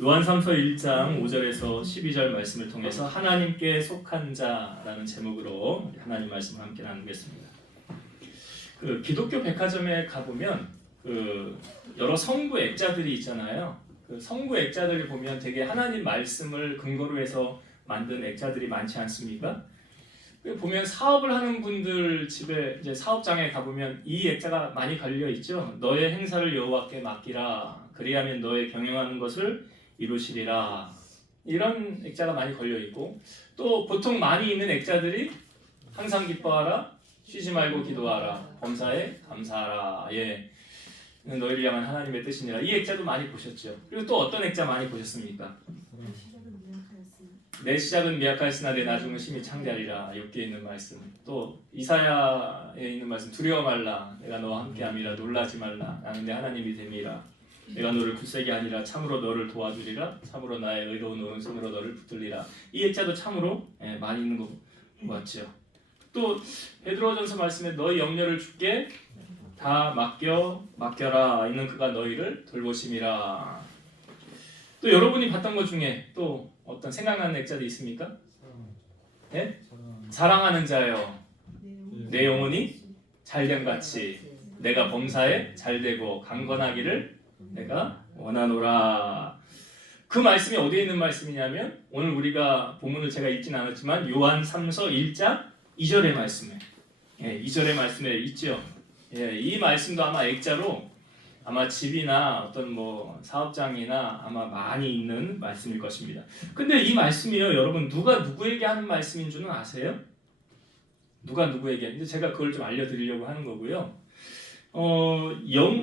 요한삼서 1장 5절에서 12절 말씀을 통해서 하나님께 속한 자라는 제목으로 하나님 말씀을 함께 나누겠습니다. 그 기독교 백화점에 가보면 그 여러 성구 액자들이 있잖아요. 그 성구 액자들을 보면 되게 하나님 말씀을 근거로 해서 만든 액자들이 많지 않습니까? 보면 사업을 하는 분들 집에 이제 사업장에 가보면 이 액자가 많이 걸려 있죠. 너의 행사를 여호와께 맡기라. 그리하면 너의 경영하는 것을 이루시리라. 이런 액자가 많이 걸려 있고, 또 보통 많이 있는 액자들이 항상 기뻐하라, 쉬지 말고 기도하라, 범사에 감사하라. 예, 너희를 향한 하나님의 뜻이니라. 이 액자도 많이 보셨죠. 그리고 또 어떤 액자 많이 보셨습니까? 내 시작은 미약하였으나 내 나중은 심히 창대하리라. 욥기에 있는 말씀, 또 이사야에 있는 말씀, 두려워 말라, 내가 너와 함께함이라. 놀라지 말라, 나는 내 하나님이 됨이라. 내가 너를 굳세게 하리라. 참으로 너를 도와주리라. 참으로 나의 의로운 오른손으로 너를 붙들리라. 이 액자도 참으로 많이 있는 것 같죠. 또 베드로전서 말씀에 너희 염려를 주께 다 맡겨라. 이는 그가 너희를 돌보심이라. 또 여러분이 봤던 것 중에 또 어떤 생각나는 액자도 있습니까? 네? 사랑하는 자여, 내 영혼이 잘됨 같이 내가 범사에 잘되고 강건하기를 내가 원하노라. 그 말씀이 어디에 있는 말씀이냐면, 오늘 우리가 본문을 제가 읽진 않았지만 요한 3서 1장 2절의 말씀에, 2절의 말씀에 있죠. 이 말씀도 아마 액자로 아마 집이나 어떤 뭐 사업장이나 아마 많이 있는 말씀일 것입니다. 근데 이 말씀이요, 여러분, 누가 누구에게 하는 말씀인 줄은 아세요? 누가 누구에게? 근데 제가 그걸 좀 알려드리려고 하는 거고요.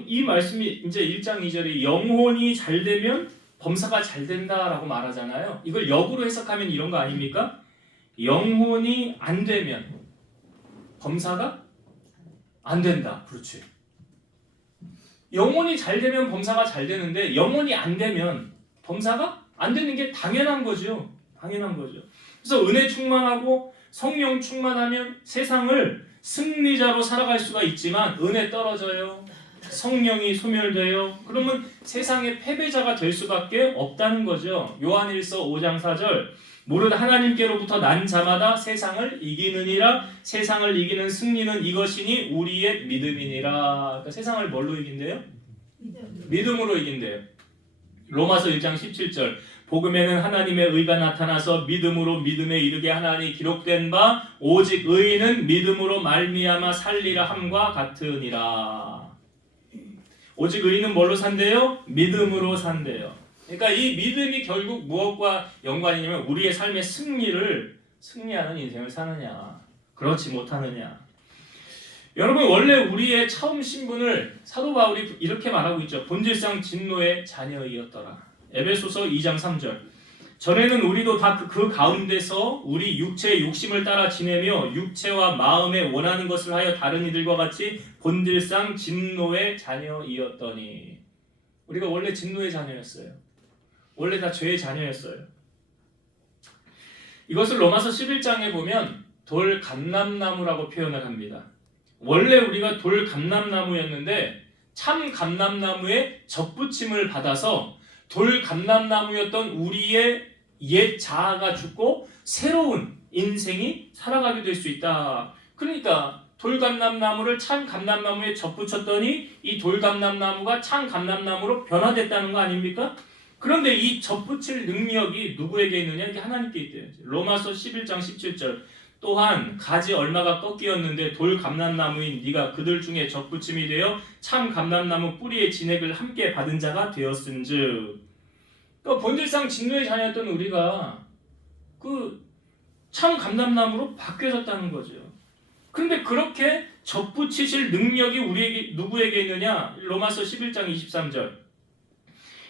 이 말씀이 이제 1장 2절에 영혼이 잘 되면 범사가 잘 된다라고 말하잖아요. 이걸 역으로 해석하면 이런 거 아닙니까? 영혼이 안 되면 범사가 안 된다. 그렇지. 영혼이 잘 되면 범사가 잘 되는데 영혼이 안 되면 범사가 안 되는 게 당연한 거죠. 당연한 거죠. 그래서 은혜 충만하고 성령 충만하면 세상을 승리자로 살아갈 수가 있지만, 은혜 떨어져요, 성령이 소멸돼요, 그러면 세상의 패배자가 될 수밖에 없다는 거죠. 요한일서 5장 4절, 무릇 하나님께로부터 난 자마다 세상을 이기느니라. 세상을 이기는 승리는 이것이니 우리의 믿음이니라. 그러니까 세상을 뭘로 이긴대요? 믿음으로 이긴대요. 로마서 1장 17절, 복음에는 하나님의 의가 나타나서 믿음으로 믿음에 이르게 하나니 기록된 바 오직 의인은 믿음으로 말미암아 살리라 함과 같으니라. 오직 의인은 뭘로 산대요? 믿음으로 산대요. 그러니까 이 믿음이 결국 무엇과 연관이냐면 우리의 삶의 승리하는 인생을 사느냐, 그렇지 못하느냐. 여러분, 원래 우리의 처음 신분을 사도 바울이 이렇게 말하고 있죠. 본질상 진노의 자녀이었더라. 에베소서 2장 3절, 전에는 우리도 다 그 가운데서 우리 육체의 욕심을 따라 지내며 육체와 마음에 원하는 것을 하여 다른 이들과 같이 본질상 진노의 자녀이었더니. 우리가 원래 진노의 자녀였어요. 원래 다 죄의 자녀였어요. 이것을 로마서 11장에 보면 돌 감람나무라고 표현을 합니다. 원래 우리가 돌 감람나무였는데 참 감람나무의 접붙임을 받아서 돌 감람나무였던 우리의 옛 자아가 죽고 새로운 인생이 살아가게 될 수 있다. 그러니까 돌 감람나무를 참 감람나무에 접붙였더니 이 돌 감람나무가 참 감람나무로 변화됐다는 거 아닙니까? 그런데 이 접붙일 능력이 누구에게 있느냐? 이게 하나님께 있대요. 로마서 11장 17절, 또한 가지 얼마가 꺾이었는데 돌 감람나무인 네가 그들 중에 접붙임이 되어 참 감람나무 뿌리의 진액을 함께 받은 자가 되었은즉. 그러니까 본질상 진노의 자녀였던 우리가 그 참 감람나무로 바뀌어졌다는 거죠. 그런데 그렇게 접붙이실 능력이 우리에게 누구에게 있느냐? 로마서 11장 23절,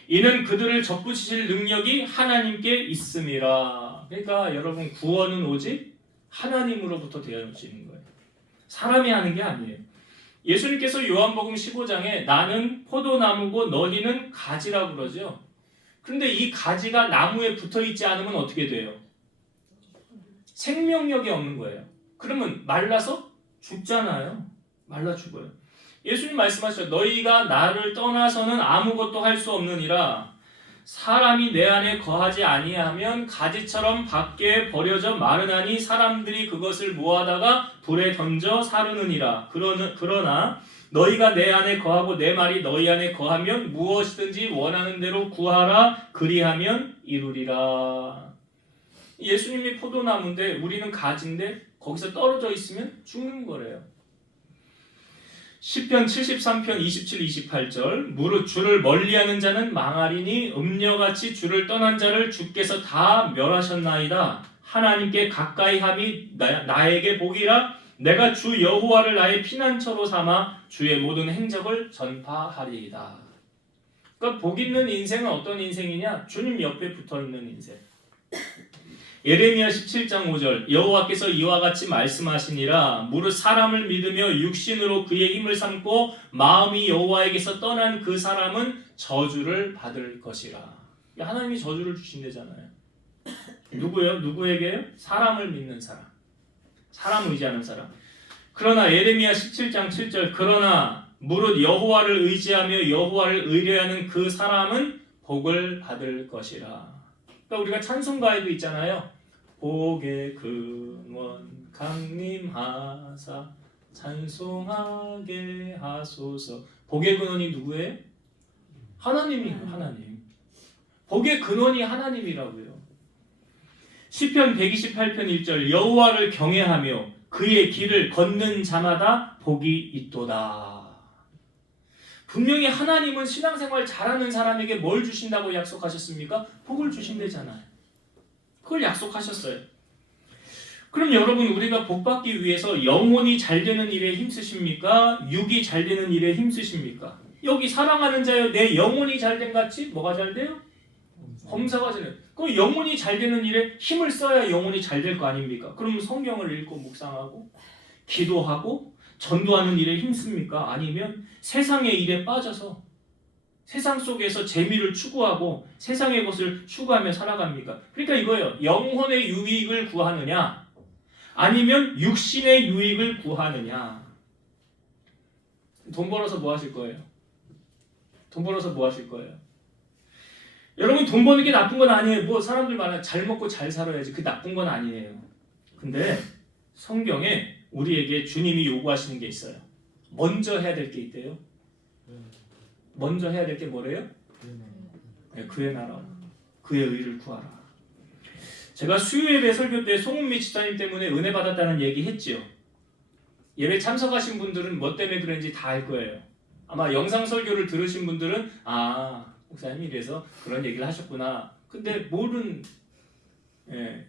이는 그들을 접붙이실 능력이 하나님께 있음이라. 그러니까 여러분, 구원은 오직 하나님으로부터 되어지는 거예요. 사람이 하는 게 아니에요. 예수님께서 요한복음 15장에 나는 포도나무고 너희는 가지라고 그러죠. 그런데 이 가지가 나무에 붙어있지 않으면 어떻게 돼요? 생명력이 없는 거예요. 그러면 말라서 죽잖아요. 말라 죽어요. 예수님 말씀하셨죠. 너희가 나를 떠나서는 아무것도 할 수 없느니라. 사람이 내 안에 거하지 아니하면 가지처럼 밖에 버려져 마르나니 사람들이 그것을 모아다가 불에 던져 사르느니라. 그러나 너희가 내 안에 거하고 내 말이 너희 안에 거하면 무엇이든지 원하는 대로 구하라. 그리하면 이루리라. 예수님이 포도나무인데 우리는 가지인데 거기서 떨어져 있으면 죽는 거래요. 시편 73편 27, 28절 무릇 주를 멀리하는 자는 망하리니 음녀같이 주를 떠난 자를 주께서 다 멸하셨나이다. 하나님께 가까이 함이 나에게 복이라. 내가 주 여호와를 나의 피난처로 삼아 주의 모든 행적을 전파하리이다. 그러니까 복 있는 인생은 어떤 인생이냐? 주님 옆에 붙어있는 인생. 예레미야 17장 5절 여호와께서 이와 같이 말씀하시니라. 무릇 사람을 믿으며 육신으로 그의 힘을 삼고 마음이 여호와에게서 떠난 그 사람은 저주를 받을 것이라. 하나님이 저주를 주신대잖아요. 누구예요? 누구에게요? 사람을 믿는 사람. 사람 의지하는 사람. 그러나 예레미야 17장 7절 그러나 무릇 여호와를 의지하며 여호와를 의뢰하는 그 사람은 복을 받을 것이라. 그러니까 우리가 찬송가에도 있잖아요. 복의 근원 강림하사 찬송하게 하소서. 복의 근원이 누구예요? 하나님이에요. 하나님. 복의 근원이 하나님이라고요. 시편 128편 1절 여호와를 경외하며 그의 길을 걷는 자마다 복이 있도다. 분명히 하나님은 신앙생활 잘하는 사람에게 뭘 주신다고 약속하셨습니까? 복을 주신대잖아요. 그걸 약속하셨어요. 그럼 여러분 우리가 복 받기 위해서 영혼이 잘 되는 일에 힘쓰십니까? 육이 잘 되는 일에 힘쓰십니까? 여기 사랑하는 자여 내 영혼이 잘 된 같이 뭐가 잘 돼요? 범사가 잘 돼요. 그 영혼이 잘 되는 일에 힘을 써야 영혼이 잘 될 거 아닙니까? 그럼 성경을 읽고 묵상하고 기도하고 전도하는 일에 힘씁니까? 아니면 세상의 일에 빠져서 세상 속에서 재미를 추구하고 세상의 것을 추구하며 살아갑니까? 그러니까 이거예요. 영혼의 유익을 구하느냐 아니면 육신의 유익을 구하느냐. 돈 벌어서 뭐 하실 거예요? 돈 벌어서 뭐 하실 거예요? 여러분 돈 버는 게 나쁜 건 아니에요. 뭐 사람들 많아요. 잘 먹고 잘 살아야지. 그게 나쁜 건 아니에요. 근데 성경에 우리에게 주님이 요구하시는 게 있어요. 먼저 해야 될 게 있대요. 먼저 해야 될 게 뭐래요? 네, 그의 나라, 그의 의를 구하라. 제가 수요예배 설교 때 송은미 집사님 때문에 은혜 받았다는 얘기 했지요. 예배 참석하신 분들은 뭐 때문에 그런지 다 알 거예요. 아마 영상 설교를 들으신 분들은 목사님이 이래서 그런 얘기를 하셨구나. 근데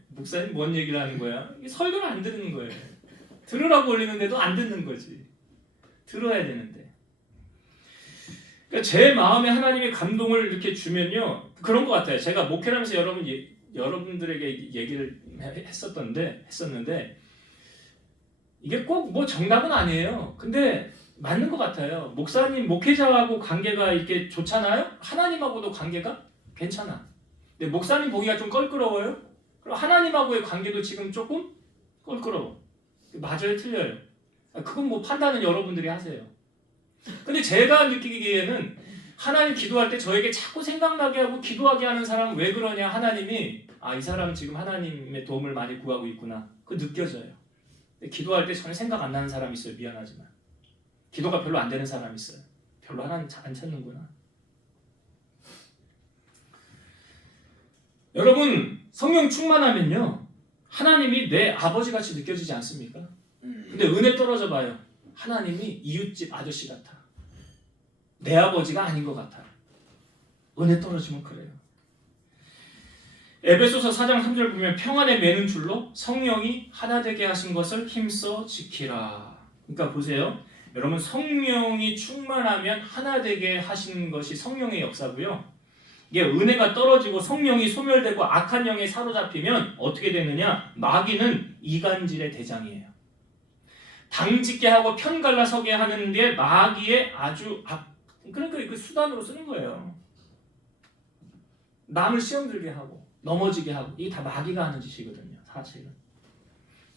목사님 뭔 얘기를 하는 거야? 설교를 안 듣는 거예요. 들으라고 올리는데도 안 듣는 거지. 들어야 되는데. 그러니까 제 마음에 하나님의 감동을 이렇게 주면요. 그런 것 같아요. 제가 목회를 하면서 여러분들에게 얘기를 했었는데 이게 꼭 뭐 정답은 아니에요. 근데 맞는 것 같아요. 목사님, 목회자하고 관계가 이렇게 좋잖아요? 하나님하고도 관계가 괜찮아. 근데 목사님 보기가 좀 껄끄러워요? 그럼 하나님하고의 관계도 지금 조금 껄끄러워. 맞아요? 틀려요? 그건 뭐 판단은 여러분들이 하세요. 근데 제가 느끼기에는 하나님 기도할 때 저에게 자꾸 생각나게 하고 기도하게 하는 사람은 왜 그러냐? 하나님이 이 사람 지금 하나님의 도움을 많이 구하고 있구나. 그거 느껴져요. 기도할 때 전혀 생각 안 나는 사람이 있어요. 미안하지만. 기도가 별로 안 되는 사람이 있어요. 별로 하나님 안 찾는구나. 여러분 성령 충만하면요. 하나님이 내 아버지같이 느껴지지 않습니까? 근데 은혜 떨어져 봐요. 하나님이 이웃집 아저씨 같아. 내 아버지가 아닌 것 같아. 은혜 떨어지면 그래요. 에베소서 4장 3절 보면 평안에 매는 줄로 성령이 하나 되게 하신 것을 힘써 지키라. 그러니까 보세요. 여러분 성령이 충만하면 하나 되게 하시는 것이 성령의 역사고요. 이게 은혜가 떨어지고 성령이 소멸되고 악한 영에 사로잡히면 어떻게 되느냐? 마귀는 이간질의 대장이에요. 당짓게 하고 편갈라서게 하는 게 마귀의 아주 그러니까 그 수단으로 쓰는 거예요. 남을 시험 들게 하고 넘어지게 하고 이게 다 마귀가 하는 짓이거든요. 사실은.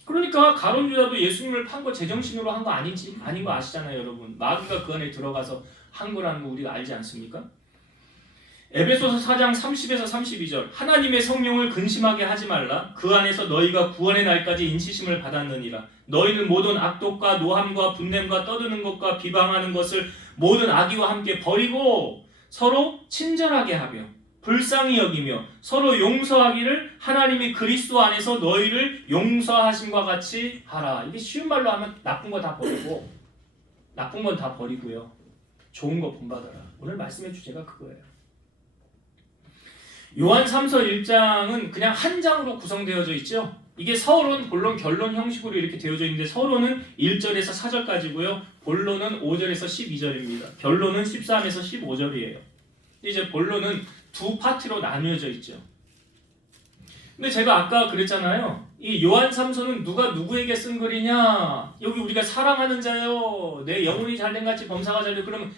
그러니까 가룟 유다도 예수님을 판 거 제정신으로 한 거 아닌 거 아시잖아요, 여러분. 마귀가 그 안에 들어가서 한 거라는 거 우리가 알지 않습니까? 에베소서 4장 30에서 32절 하나님의 성령을 근심하게 하지 말라. 그 안에서 너희가 구원의 날까지 인치심을 받았느니라. 너희는 모든 악독과 노함과 분냄과 떠드는 것과 비방하는 것을 모든 악의와 함께 버리고 서로 친절하게 하며 불쌍히 여기며 서로 용서하기를 하나님이 그리스도 안에서 너희를 용서하심과 같이 하라. 이게 쉬운 말로 하면 나쁜 거 다 버리고 나쁜 건 다 버리고요. 좋은 거 본받아라. 오늘 말씀의 주제가 그거예요. 요한 3서 1장은 그냥 한 장으로 구성되어져 있죠. 이게 서론, 본론, 결론 형식으로 이렇게 되어져 있는데 서론은 1절에서 4절까지고요. 본론은 5절에서 12절입니다. 결론은 13에서 15절이에요. 이제 본론은 두 파트로 나뉘어져 있죠. 근데 제가 아까 그랬잖아요. 이 요한 3서는 누가 누구에게 쓴 글이냐? 여기 우리가 사랑하는 자요. 내 영혼이 잘된 같이 범사가 잘돼. 그러면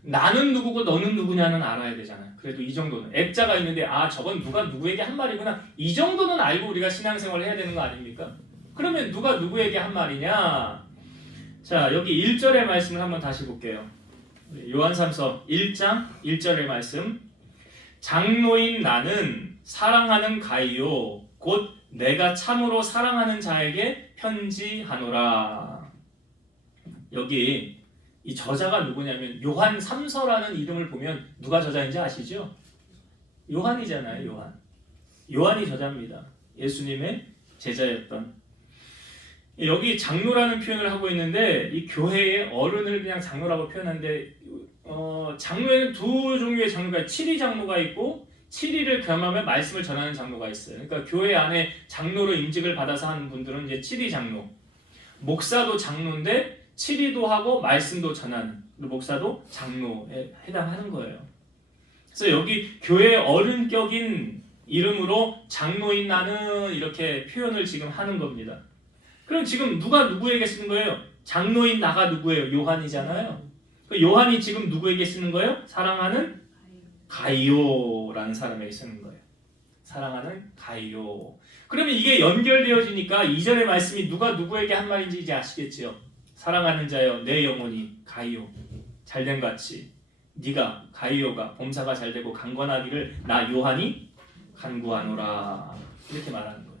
나는 누구고 너는 누구냐는 알아야 되잖아요. 그래도 이 정도는 액자가 있는데 저건 누가 누구에게 한 말이구나. 이 정도는 알고 우리가 신앙생활을 해야 되는 거 아닙니까? 그러면 누가 누구에게 한 말이냐? 자, 여기 1절의 말씀을 한번 다시 볼게요. 요한 3서 1장 1절의 말씀. 장로인 나는 사랑하는 가이요 곧 내가 참으로 사랑하는 자에게 편지하노라. 여기 이 저자가 누구냐면 요한 3서라는 이름을 보면 누가 저자인지 아시죠? 요한이잖아요. 요한이 저자입니다. 예수님의 제자였던. 여기 장로라는 표현을 하고 있는데 이 교회의 어른을 그냥 장로라고 표현하는데 장로에는 두 종류의 장로가 7위 장로가 있고 7위를 겸하면 말씀을 전하는 장로가 있어요. 그러니까 교회 안에 장로로 임직을 받아서 하는 분들은 이제 7위 장로. 목사도 장로인데 7위도 하고 말씀도 전하는 목사도 장로에 해당하는 거예요. 그래서 여기 교회의 어른격인 이름으로 장로인 나는 이렇게 표현을 지금 하는 겁니다. 그럼 지금 누가 누구에게 쓰는 거예요? 장로인 나가 누구예요? 요한이잖아요. 요한이 지금 누구에게 쓰는 거예요? 사랑하는 가이오라는 사람에게 쓰는 거예요. 사랑하는 가이오. 그러면 이게 연결되어지니까 2절의 말씀이 누가 누구에게 한 말인지 이제 아시겠지요? 사랑하는 자여 내 영혼이 가이오 잘된 같이 네가 가이오가 범사가 잘되고 강건하기를 나 요한이 간구하노라. 이렇게 말하는 거예요.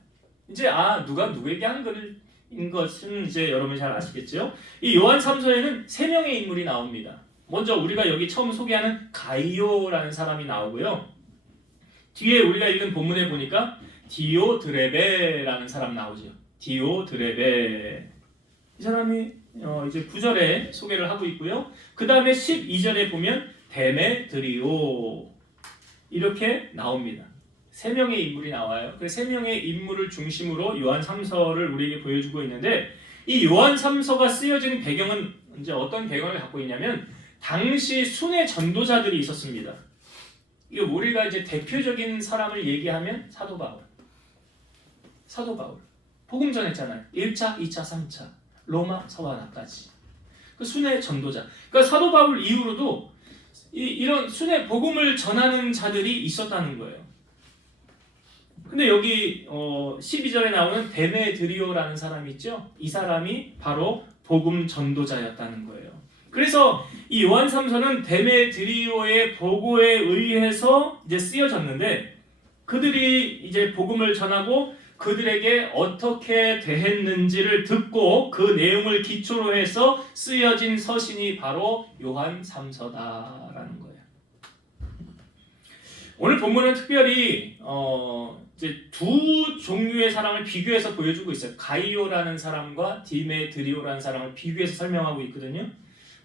이제 누가 누구에게 한 글인 것은 이제 여러분이 잘 아시겠죠? 이 요한 3서에는 3명의 인물이 나옵니다. 먼저 우리가 여기 처음 소개하는 가이오라는 사람이 나오고요. 뒤에 우리가 읽은 본문에 보니까 디오드레베라는 사람 나오죠. 디오드레베. 이 사람이 이제 9절에 소개를 하고 있고요. 그 다음에 12절에 보면 데메드리오 이렇게 나옵니다. 3명의 인물이 나와요. 그 3명의 인물을 중심으로 요한 3서를 우리에게 보여주고 있는데 이 요한 3서가 쓰여진 배경은 이제 어떤 배경을 갖고 있냐면 당시 순회 전도자들이 있었습니다. 이거 우리가 이제 대표적인 사람을 얘기하면 사도 바울. 복음 전했잖아요. 1차, 2차, 3차. 로마, 서바나까지. 그 순회 전도자. 그러니까 사도 바울 이후로도 이런 순회 복음을 전하는 자들이 있었다는 거예요. 근데 여기 12절에 나오는 데메드리오라는 사람이 있죠. 이 사람이 바로 복음 전도자였다는 거예요. 그래서 이 요한 3서는 데메드리오의 보고에 의해서 이제 쓰여졌는데 그들이 이제 복음을 전하고 그들에게 어떻게 대했는지를 듣고 그 내용을 기초로 해서 쓰여진 서신이 바로 요한 3서다라는 거예요. 오늘 본문은 특별히 이제 두 종류의 사람을 비교해서 보여주고 있어요. 가이오라는 사람과 디메드리오라는 사람을 비교해서 설명하고 있거든요.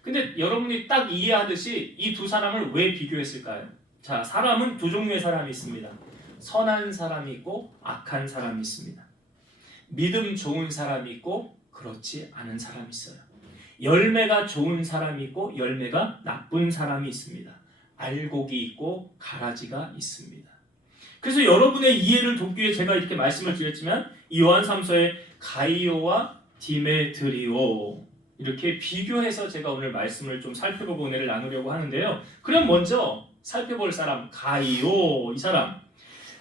근데 여러분이 딱 이해하듯이 이 두 사람을 왜 비교했을까요? 자, 사람은 두 종류의 사람이 있습니다. 선한 사람이 있고 악한 사람이 있습니다. 믿음 좋은 사람이 있고 그렇지 않은 사람이 있어요. 열매가 좋은 사람이 있고 열매가 나쁜 사람이 있습니다. 알곡이 있고 가라지가 있습니다. 그래서 여러분의 이해를 돕기 위해 제가 이렇게 말씀을 드렸지만 이 요한 3서의 가이오와 디메드리오 이렇게 비교해서 제가 오늘 말씀을 좀 살펴보고 은혜를 나누려고 하는데요. 그럼 먼저 살펴볼 사람 가이오, 이 사람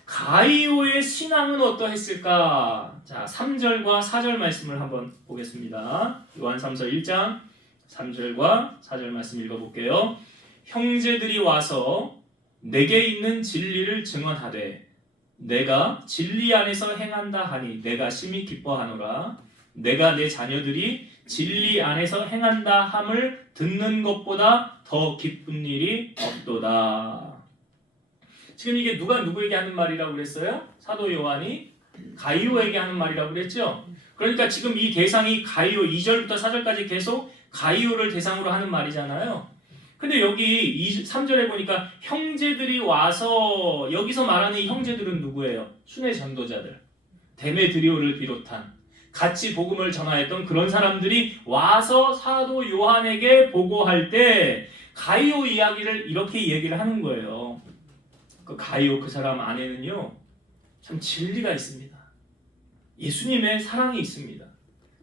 가이오의 신앙은 어떠했을까? 자, 3절과 4절 말씀을 한번 보겠습니다. 요한 3서 1장 3절과 4절 말씀 읽어볼게요. 형제들이 와서 내게 있는 진리를 증언하되 내가 진리 안에서 행한다 하니 내가 심히 기뻐하노라. 내가 내 자녀들이 진리 안에서 행한다 함을 듣는 것보다 더 기쁜 일이 없도다. 지금 이게 누가 누구에게 하는 말이라고 그랬어요? 사도 요한이 가이오에게 하는 말이라고 그랬죠? 그러니까 지금 이 대상이 가이오 2절부터 4절까지 계속 가이오를 대상으로 하는 말이잖아요. 근데 여기 3절에 보니까 형제들이 와서, 여기서 말하는 이 형제들은 누구예요? 순회 전도자들, 데메드리오를 비롯한 같이 복음을 전하였던 그런 사람들이 와서 사도 요한에게 보고할 때 가이오 이야기를 이렇게 얘기를 하는 거예요. 그 가이오 그 사람 안에는요 참 진리가 있습니다. 예수님의 사랑이 있습니다.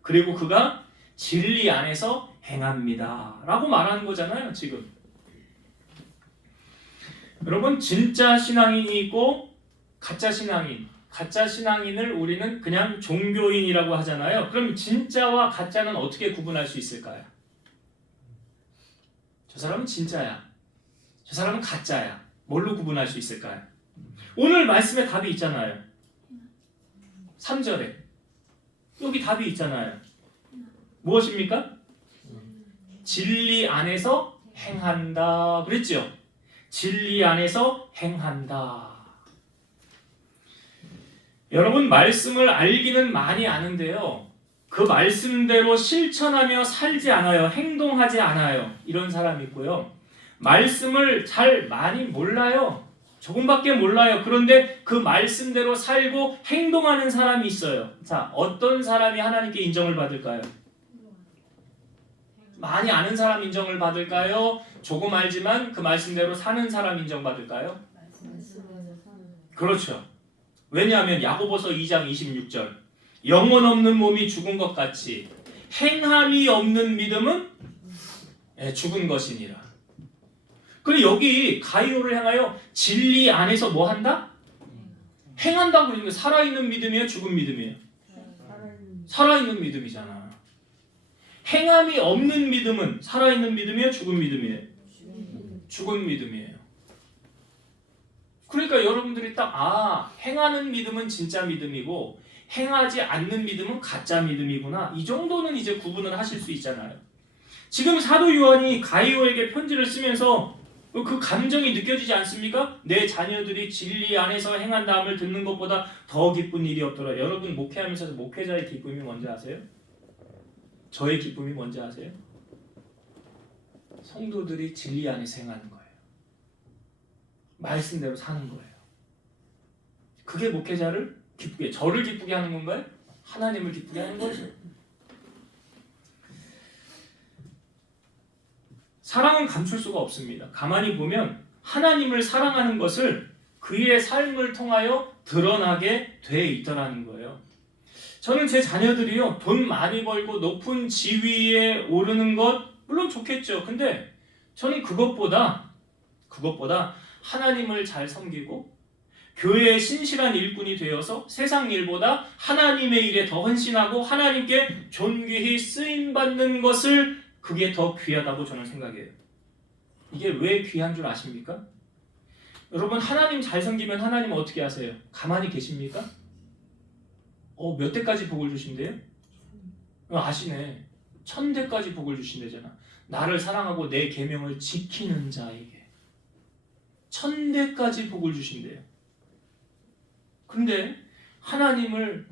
그리고 그가 진리 안에서 행합니다 라고 말하는 거잖아요. 지금 여러분, 진짜 신앙인이 있고 가짜 신앙인, 가짜 신앙인을 우리는 그냥 종교인이라고 하잖아요. 그럼 진짜와 가짜는 어떻게 구분할 수 있을까요? 저 사람은 진짜야, 저 사람은 가짜야. 뭘로 구분할 수 있을까요? 오늘 말씀에 답이 있잖아요. 3절에 여기 답이 있잖아요. 무엇입니까? 진리 안에서 행한다 그랬죠? 진리 안에서 행한다. 여러분, 말씀을 알기는 많이 아는데요, 그 말씀대로 실천하며 살지 않아요. 행동하지 않아요. 이런 사람이 있고요, 말씀을 잘 많이 몰라요. 조금밖에 몰라요. 그런데 그 말씀대로 살고 행동하는 사람이 있어요. 자, 어떤 사람이 하나님께 인정을 받을까요? 많이 아는 사람 인정을 받을까요? 조금 알지만 그 말씀대로 사는 사람 인정받을까요? 그렇죠. 왜냐하면 야고보서 2장 26절 영혼 없는 몸이 죽은 것 같이 행함이 없는 믿음은 죽은 것이니라. 그리고 여기 가이오를 향하여 진리 안에서 뭐 한다? 행한다고 그러니까 살아있는 믿음이에요? 죽은 믿음이에요? 살아있는 믿음이잖아. 행함이 없는 믿음은 살아있는 믿음이에요? 죽은 믿음이에요? 죽은 믿음이에요. 그러니까 여러분들이 딱 행하는 믿음은 진짜 믿음이고 행하지 않는 믿음은 가짜 믿음이구나, 이 정도는 이제 구분을 하실 수 있잖아요. 지금 사도 요한이 가이오에게 편지를 쓰면서 그 감정이 느껴지지 않습니까? 내 자녀들이 진리 안에서 행한다함을 듣는 것보다 더 기쁜 일이 없더라. 여러분, 목회하면서 목회자의 기쁨이 뭔지 아세요? 저의 기쁨이 뭔지 아세요? 성도들이 진리 안에서 행하는 거예요. 말씀대로 사는 거예요. 그게 목회자를 기쁘게, 저를 기쁘게 하는 건가요? 하나님을 기쁘게 하는 거죠. 사랑은 감출 수가 없습니다. 가만히 보면 하나님을 사랑하는 것을 그의 삶을 통하여 드러나게 돼 있더라는 거예요. 저는 제 자녀들이요, 돈 많이 벌고 높은 지위에 오르는 것 물론 좋겠죠. 근데 저는 그것보다 하나님을 잘 섬기고 교회의 신실한 일꾼이 되어서 세상 일보다 하나님의 일에 더 헌신하고 하나님께 존귀히 쓰임받는 것을, 그게 더 귀하다고 저는 생각해요. 이게 왜 귀한 줄 아십니까? 여러분, 하나님 잘 섬기면 하나님은 어떻게 하세요? 가만히 계십니까? 몇 대까지 복을 주신대요? 아시네. 1000대까지 복을 주신대잖아. 나를 사랑하고 내 계명을 지키는 자에게 1000대까지 복을 주신대요. 근데 하나님을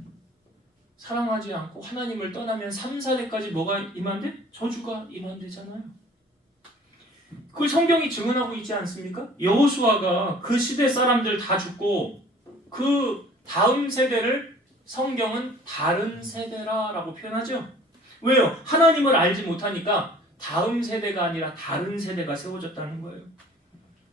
사랑하지 않고 하나님을 떠나면 3, 4대까지 뭐가 임한대? 저주가 임한대잖아요. 그걸 성경이 증언하고 있지 않습니까? 여호수아가 그 시대 사람들 다 죽고 그 다음 세대를 성경은 다른 세대라라고 표현하죠. 왜요? 하나님을 알지 못하니까 다음 세대가 아니라 다른 세대가 세워졌다는 거예요.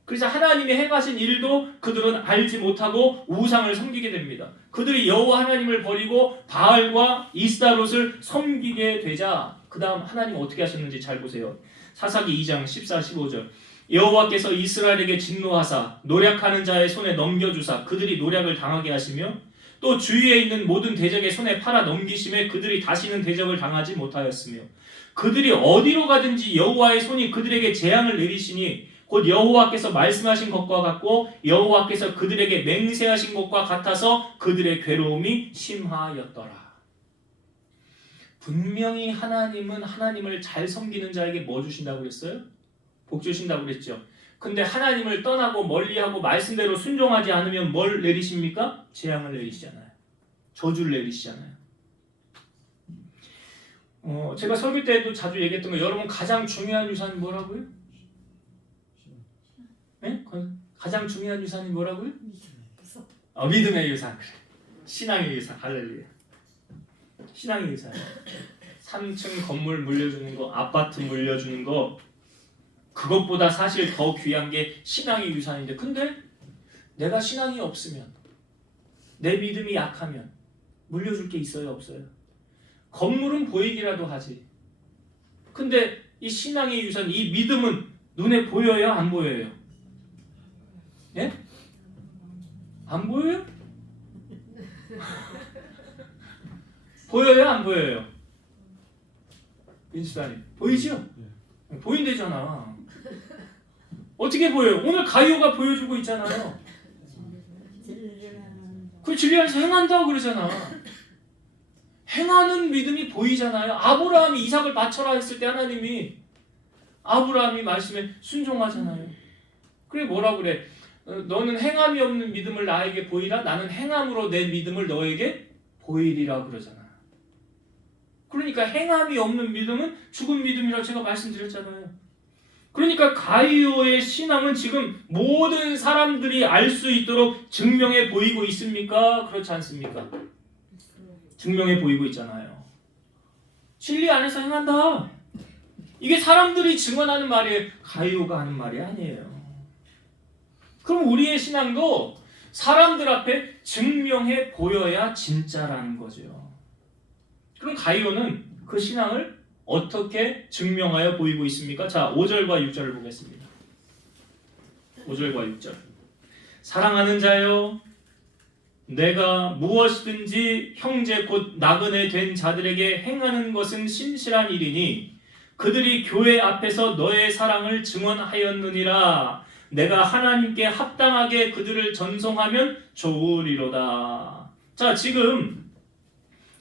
그래서 하나님이 행하신 일도 그들은 알지 못하고 우상을 섬기게 됩니다. 그들이 여호와 하나님을 버리고 바알과 이스타롯을 섬기게 되자 그 다음 하나님 어떻게 하셨는지 잘 보세요. 사사기 2장 14, 15절 여호와께서 이스라엘에게 진노하사 노략하는 자의 손에 넘겨주사 그들이 노략을 당하게 하시며 또 주위에 있는 모든 대적의 손에 팔아 넘기심에 그들이 다시는 대적을 당하지 못하였으며 그들이 어디로 가든지 여호와의 손이 그들에게 재앙을 내리시니 곧 여호와께서 말씀하신 것과 같고 여호와께서 그들에게 맹세하신 것과 같아서 그들의 괴로움이 심하였더라. 분명히 하나님은 하나님을 잘 섬기는 자에게 뭐 주신다고 그랬어요? 복 주신다고 그랬죠. 근데 하나님을 떠나고 멀리하고 말씀대로 순종하지 않으면 뭘 내리십니까? 재앙을 내리시잖아요. 저주를 내리시잖아요. 제가 설교 때도 자주 얘기했던 거, 여러분 가장 중요한 유산이 뭐라고요? 네? 가장 중요한 유산이 뭐라고요? 믿음의 유산. 신앙의 유산. 할렐루야. 신앙의 유산. 3층 건물 물려주는 거, 아파트 물려주는 거, 그것보다 사실 더 귀한 게 신앙의 유산인데, 근데 내가 신앙이 없으면, 내 믿음이 약하면 물려줄 게 있어요, 없어요? 건물은 보이기라도 하지. 근데 이 신앙의 유산, 이 믿음은 눈에 보여요, 안 보여요? 예? 안 보여요? 보여요, 안 보여요? 민수사님, 보이죠? 보인대잖아. 어떻게 보여요? 오늘 가이오가 보여주고 있잖아요. 그 진리안에서 행한다고 그러잖아. 행하는 믿음이 보이잖아요. 아브라함이 이삭을 바쳐라 했을 때 하나님이 아브라함이 말씀에 순종하잖아요. 그래 뭐라 그래? 너는 행함이 없는 믿음을 나에게 보이라. 나는 행함으로 내 믿음을 너에게 보이리라 그러잖아. 그러니까 행함이 없는 믿음은 죽은 믿음이라고 제가 말씀드렸잖아요. 그러니까 가이오의 신앙은 지금 모든 사람들이 알 수 있도록 증명해 보이고 있습니까? 그렇지 않습니까? 증명해 보이고 있잖아요. 진리 안에서 행한다. 이게 사람들이 증언하는 말이에요. 가이오가 하는 말이 아니에요. 그럼 우리의 신앙도 사람들 앞에 증명해 보여야 진짜라는 거죠. 그럼 가이오는 그 신앙을 어떻게 증명하여 보이고 있습니까? 자, 5절과 6절을 보겠습니다. 5절과 6절. 사랑하는 자여, 내가 무엇이든지 형제 곧 나그네 된 자들에게 행하는 것은 신실한 일이니 그들이 교회 앞에서 너의 사랑을 증언하였느니라. 내가 하나님께 합당하게 그들을 전송하면 좋으리로다. 자, 지금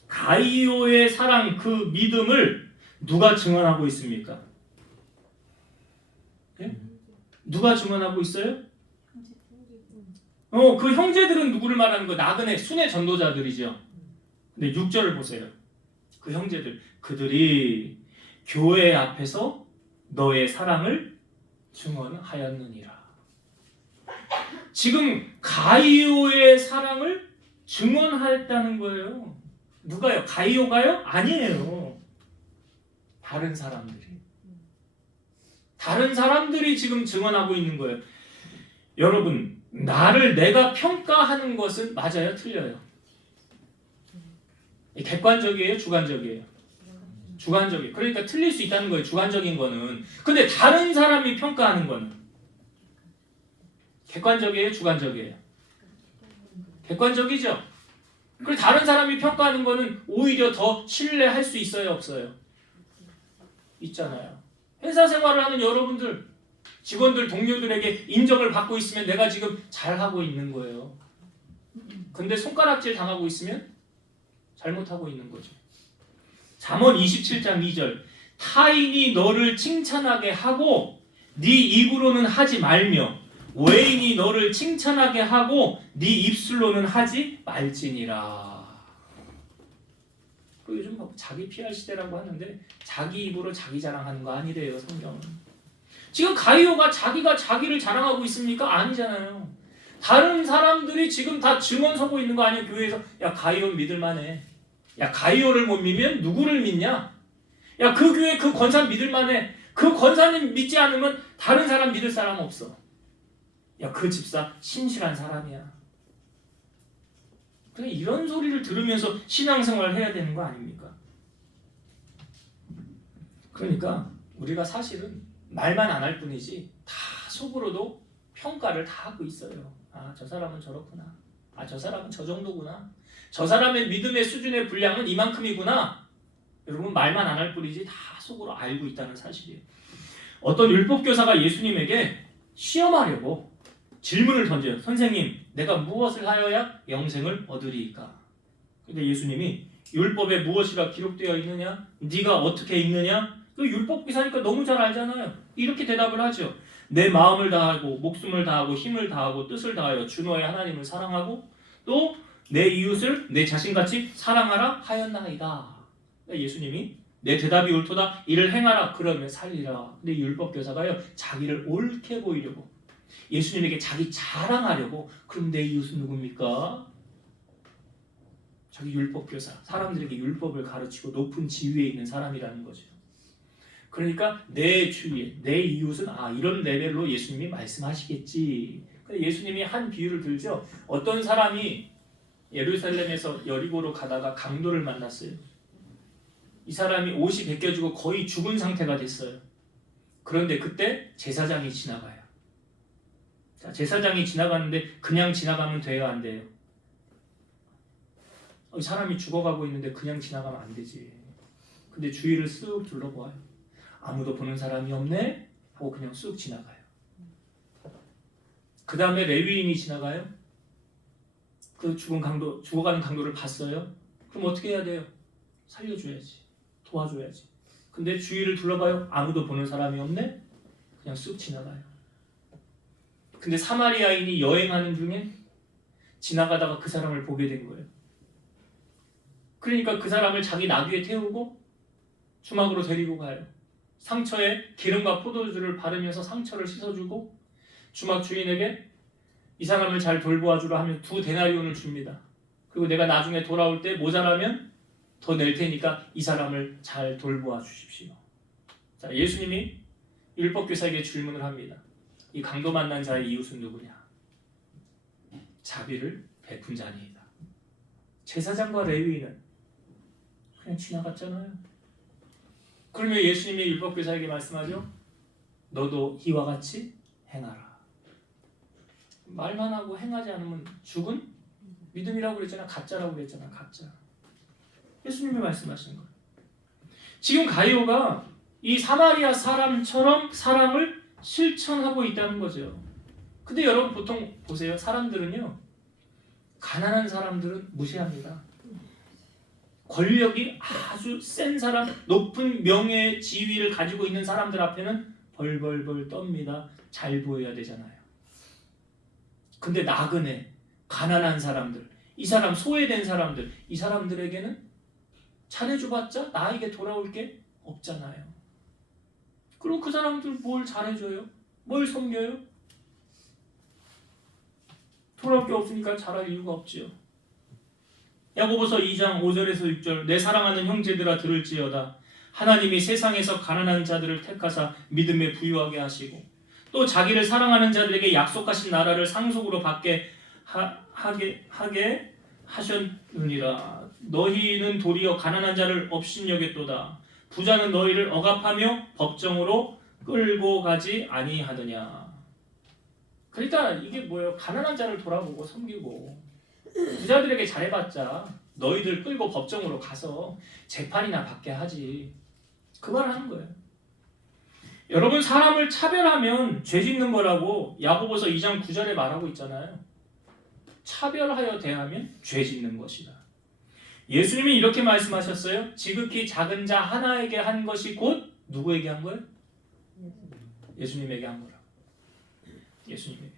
가이오의 사랑, 그 믿음을 누가 증언하고 있습니까? 예? 누가 증언하고 있어요? 그 형제들은 누구를 말하는 거예요? 나그네, 순회 전도자들이죠. 근데 6절을 보세요. 그 형제들, 그들이 교회 앞에서 너의 사랑을 증언하였느니라. 지금 가이오의 사랑을 증언하였다는 거예요. 누가요? 가이오가요? 아니에요. 다른 사람들이 지금 증언하고 있는 거예요. 여러분, 나를 내가 평가하는 것은 맞아요? 틀려요? 객관적이에요? 주관적이에요? 주관적이에요. 그러니까 틀릴 수 있다는 거예요. 주관적인 거는. 근데 다른 사람이 평가하는 거는 객관적이에요? 주관적이에요? 객관적이죠? 그리고 다른 사람이 평가하는 거는 오히려 더 신뢰할 수 있어요? 없어요? 있잖아요. 회사 생활을 하는 여러분들, 직원들, 동료들에게 인정을 받고 있으면 내가 지금 잘하고 있는 거예요. 근데 손가락질 당하고 있으면 잘못하고 있는 거죠. 잠언 27장 2절. 타인이 너를 칭찬하게 하고 네 입으로는 하지 말며 외인이 너를 칭찬하게 하고 네 입술로는 하지 말지니라. 그리고 요즘 자기 PR 시대라고 하는데 자기 입으로 자기 자랑하는 거 아니래요, 성경은. 지금 가이오가 자기가 자기를 자랑하고 있습니까? 아니잖아요. 다른 사람들이 지금 다 증언 서고 있는 거 아니에요, 교회에서. 야, 가이오는 믿을만해. 야, 가이오를 못 믿으면 누구를 믿냐? 야, 그 교회 그 권사 믿을만해. 그 권사님 믿지 않으면 다른 사람 믿을 사람 없어. 야, 그 집사 신실한 사람이야. 그냥 이런 소리를 들으면서 신앙생활을 해야 되는 거 아닙니까? 그러니까 우리가 사실은 말만 안 할 뿐이지 다 속으로도 평가를 다 하고 있어요. 아, 저 사람은 저렇구나. 아, 저 사람은 저 정도구나. 저 사람의 믿음의 수준의 분량은 이만큼이구나. 여러분, 말만 안 할 뿐이지 다 속으로 알고 있다는 사실이에요. 어떤 율법교사가 예수님에게 시험하려고 질문을 던져요. 선생님, 내가 무엇을 하여야 영생을 얻으리이까? 근데 예수님이 율법에 무엇이라 기록되어 있느냐? 네가 어떻게 읽느냐? 그 율법 기사니까 너무 잘 알잖아요. 이렇게 대답을 하죠. 내 마음을 다하고 목숨을 다하고 힘을 다하고 뜻을 다하여 주 너의 하나님을 사랑하고 또 내 이웃을 내 자신같이 사랑하라 하였나이다. 예수님이 내 대답이 옳도다 이를 행하라 그러면 살리라. 근데 율법 교사가요 자기를 옳게 보이려고 예수님에게 자기 자랑하려고 그럼 내 이웃은 누굽니까? 자기 율법 교사 사람들에게 율법을 가르치고 높은 지위에 있는 사람이라는 거죠. 그러니까 내 주위에 내 이웃은 이런 레벨로 예수님이 말씀하시겠지. 예수님이 한 비유를 들죠. 어떤 사람이 예루살렘에서 여리고로 가다가 강도를 만났어요. 이 사람이 옷이 벗겨지고 거의 죽은 상태가 됐어요. 그런데 그때 제사장이 지나가요. 자, 제사장이 지나가는데 그냥 지나가면 돼요, 안 돼요? 이 사람이 죽어가고 있는데 그냥 지나가면 안 되지. 근데 주위를 쓱 둘러보아요. 아무도 보는 사람이 없네 하고 그냥 쑥 지나가요. 그 다음에 레위인이 지나가요. 그 죽어가는 강도를 봤어요. 그럼 어떻게 해야 돼요? 살려줘야지. 도와줘야지. 근데 주위를 둘러봐요. 아무도 보는 사람이 없네. 그냥 쑥 지나가요. 근데 사마리아인이 여행하는 중에 지나가다가 그 사람을 보게 된 거예요. 그러니까 그 사람을 자기 나귀에 태우고 주막으로 데리고 가요. 상처에 기름과 포도주를 바르면서 상처를 씻어주고 주막 주인에게 이 사람을 잘 돌보아주라 하면 2데나리온을 줍니다. 그리고 내가 나중에 돌아올 때 모자라면 더 낼 테니까 이 사람을 잘 돌보아 주십시오. 자, 예수님이 율법교사에게 질문을 합니다. 이 강도 만난 자의 이웃은 누구냐? 자비를 베푼 자니이다. 제사장과 레위인은 그냥 지나갔잖아요. 그러면 예수님이 율법교사에게 말씀하죠. 너도 이와 같이 행하라. 말만 하고 행하지 않으면 죽은 믿음이라고 그랬잖아. 가짜라고 그랬잖아. 가짜. 예수님이 말씀하시는 거예요. 지금 가이오가 이 사마리아 사람처럼 사랑을 실천하고 있다는 거죠. 근데 여러분 보통 보세요. 사람들은요. 가난한 사람들은 무시합니다. 권력이 아주 센 사람, 높은 명예, 지위를 가지고 있는 사람들 앞에는 벌벌벌 떱니다. 잘 보여야 되잖아요. 근데 나그네, 가난한 사람들, 이 사람 소외된 사람들, 이 사람들에게는 잘해줘봤자 나에게 돌아올 게 없잖아요. 그럼 그 사람들 뭘 잘해줘요? 뭘 섬겨요? 돌아올 게 없으니까 잘할 이유가 없지요. 야고보서 2장 5절에서 6절 내 사랑하는 형제들아 들을지어다. 하나님이 세상에서 가난한 자들을 택하사 믿음에 부유하게 하시고 또 자기를 사랑하는 자들에게 약속하신 나라를 상속으로 받게 하게 하셨느니라. 너희는 도리어 가난한 자를 업신여겼도다. 부자는 너희를 억압하며 법정으로 끌고 가지 아니하느냐. 그러니까 이게 뭐예요? 가난한 자를 돌아보고 섬기고 부자들에게 잘해봤자 너희들 끌고 법정으로 가서 재판이나 받게 하지. 그 말을 하는 거예요. 여러분 사람을 차별하면 죄 짓는 거라고 야고보서 2장 9절에 말하고 있잖아요. 차별하여 대하면 죄 짓는 것이다. 예수님이 이렇게 말씀하셨어요. 지극히 작은 자 하나에게 한 것이 곧 누구에게 한 거예요? 예수님에게 한 거라고. 예수님에게.